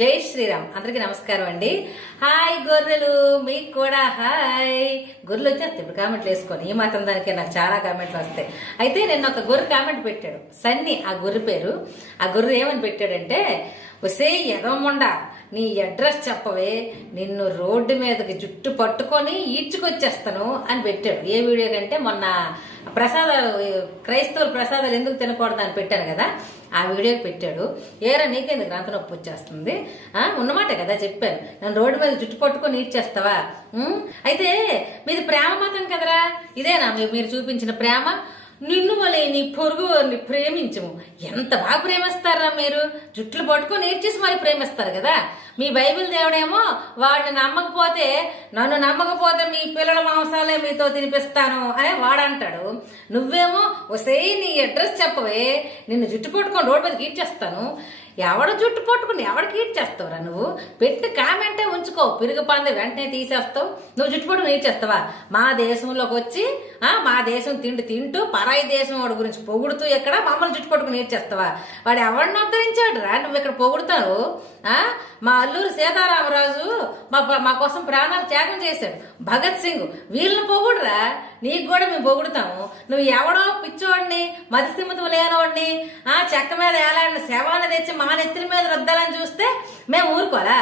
జై శ్రీరామ్. అందరికి నమస్కారం అండి. హాయ్ గొర్రెలు, మీకు కూడా హాయ్. గొర్రెలు వచ్చేస్తాయి ఇప్పుడు కామెంట్లు వేసుకొని. ఈ మాత్రం దానికి నాకు చాలా కామెంట్లు వస్తాయి. అయితే నేను ఒక గొర్రె కామెంట్ పెట్టాడు సన్నీ, ఆ గొర్రె పేరు. ఆ గొర్రె ఏమని పెట్టాడంటే, ఒసే ఎదవముండా నీ అడ్రస్ చెప్పవే, నిన్ను రోడ్డు మీదకి జుట్టు పట్టుకొని ఈడ్చుకొచ్చేస్తాను అని పెట్టాడు. ఏ వీడియో కంటే మొన్న ప్రసాదాలు, క్రైస్తవుల ప్రసాదాలు ఎందుకు తినకూడదు అని పెట్టాను కదా, ఆ వీడియోకి పెట్టాడు. ఏరా నీకెందుకు అంత నొప్పి వచ్చేస్తుంది, ఉన్నమాట కదా చెప్పాను, నన్ను రోడ్డు మీద జుట్టు పట్టుకొని ఈడ్చేస్తావా? అయితే మీది ప్రేమ మతం కదరా, ఇదేనా మీరు చూపించిన ప్రేమ? నిన్ను వలే నీ పొరుగు ప్రేమించము. ఎంత బాగా ప్రేమిస్తారా మీరు, జుట్లు పట్టుకొని ఏడ్చేసి మరి ప్రేమిస్తారు కదా. మీ బైబిల్ దేవుడేమో వాడిని నమ్మకపోతే, నన్ను నమ్మకపోతే మీ పిల్లల మాంసాలే మీతో తినిపిస్తాను అని వాడంటాడు. నువ్వేమో ఒసే నీ అడ్రస్ చెప్పవే, నిన్ను జుట్టు పట్టుకొని రోడ్డు మీద గీడ్చేస్తాను. ఎవడ జుట్టు పట్టుకుని ఎవడికి ఈడ్చేస్తావురా నువ్వు? పెట్టి కామెంటే ఉంచుకో, పిరుగు పంది వెంటనే తీసేస్తావు. నువ్వు జుట్టు పట్టుకుని ఈడ్చేస్తావా? మా దేశంలోకి వచ్చి మా దేశం తిండి తింటూ పరాయి దేశం వాడి గురించి పొగుడుతూ ఇక్కడ మమ్మల్ని జుట్టు పట్టుకుని ఈడ్చేస్తావా? వాడు ఎవరిని ఉద్ధరించాడు రా నువ్వు ఇక్కడ పొగుడుతావు? మా అల్లూరు సీతారామరాజు మా కోసం ప్రాణాలు త్యాగం చేశాడు. భగత్ సింగ్, వీళ్ళని పొగుడురా, నీకు కూడా మేము పొగుడుతాము. నువ్వు ఎవడో పిచ్చోడిని, మతిస్థిమితం లేనోడిని, చెక్క మీద ఏలాడిన శవాన్ని తెచ్చి మా నెత్తిల మీద రుద్దాలని చూస్తే మేము ఊరుకోరా?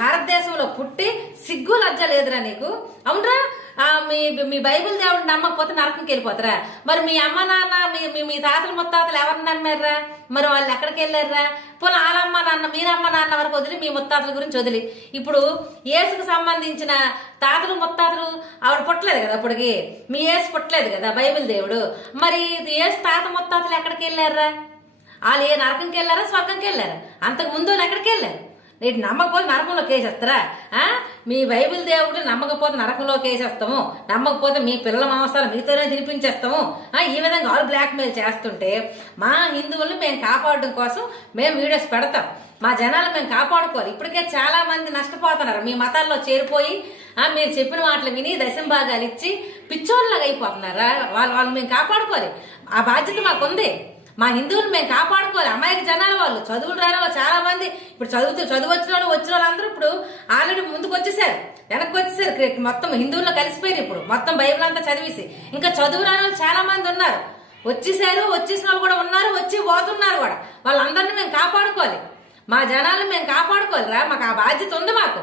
భారతదేశంలో పుట్టి సిగ్గు లజ్జ లేదురా నీకు? అవునరా? మీ బైబిల్ దేవుడు నమ్మకపోతే నరకంకి వెళ్ళిపోతారా? మరి మీ అమ్మ నాన్న, మీ తాతలు ముత్తాతలు ఎవరిని నమ్మారా? మరి వాళ్ళు ఎక్కడికి వెళ్ళారా? పోనీ వాళ్ళమ్మ నాన్న, మీరమ్మ నాన్న వరకు వదిలి, మీ ముత్తాతల గురించి వదిలి, ఇప్పుడు యేసుకు సంబంధించిన తాతలు ముత్తాతలు ఆవిడ పుట్టలేదు కదా, అప్పటికి మీ యేసు పుట్టలేదు కదా బైబిల్ దేవుడు. మరి యేసు తాత ముత్తాతలు ఎక్కడికి వెళ్ళారా? వాళ్ళు ఏ నరకంకి వెళ్ళారా, స్వర్గంకి వెళ్ళారా? అంతకు ముందు వాళ్ళు ఎక్కడికి వెళ్ళారు? నేను నమ్మకపోతే నరకంలో కేసేస్తారా? మీ బైబిల్ దేవుడు నమ్మకపోతే నరకంలో కేసేస్తాము, నమ్మకపోతే మీ పిల్లల మాంసాలు మీతోనే తినిపించేస్తాము, ఈ విధంగా వాళ్ళు బ్లాక్మెయిల్ చేస్తుంటే మా హిందువులను మేము కాపాడడం కోసం మేము వీడియోస్ పెడతాం. మా జనాలు మేము కాపాడుకోవాలి. ఇప్పటికే చాలా మంది నష్టపోతున్నారు మీ మతాల్లో చేరిపోయి. మీరు చెప్పిన మాటలు విని దశంభాగాలు ఇచ్చి పిచ్చోళ్ళలాగా అయిపోతున్నారా? వాళ్ళు మేము కాపాడుకోవాలి, ఆ బాధ్యత మాకుంది. మా హిందువులు మేము కాపాడుకోవాలి. అమాయక జనాలు వాళ్ళు, చదువులు రాని వాళ్ళు చాలా మంది ఇప్పుడు చదువు వచ్చిన వాళ్ళందరూ ఇప్పుడు ఆల్రెడీ ముందుకు వచ్చేసారు, వెనక్కి వచ్చేసారు. మొత్తం హిందువుల్లో కలిసిపోయారు. ఇప్పుడు మొత్తం బైబిల్ అంతా చదివేసి ఇంకా చదువు రాని వాళ్ళు చాలా మంది ఉన్నారు, వచ్చేసారు. వచ్చేసిన వాళ్ళు కూడా ఉన్నారు, వచ్చి పోతున్నారు కూడా. వాళ్ళందరినీ మేము కాపాడుకోవాలి, మా జనాలను మేము కాపాడుకోవాలిరా. మాకు ఆ బాధ్యత ఉంది మాకు.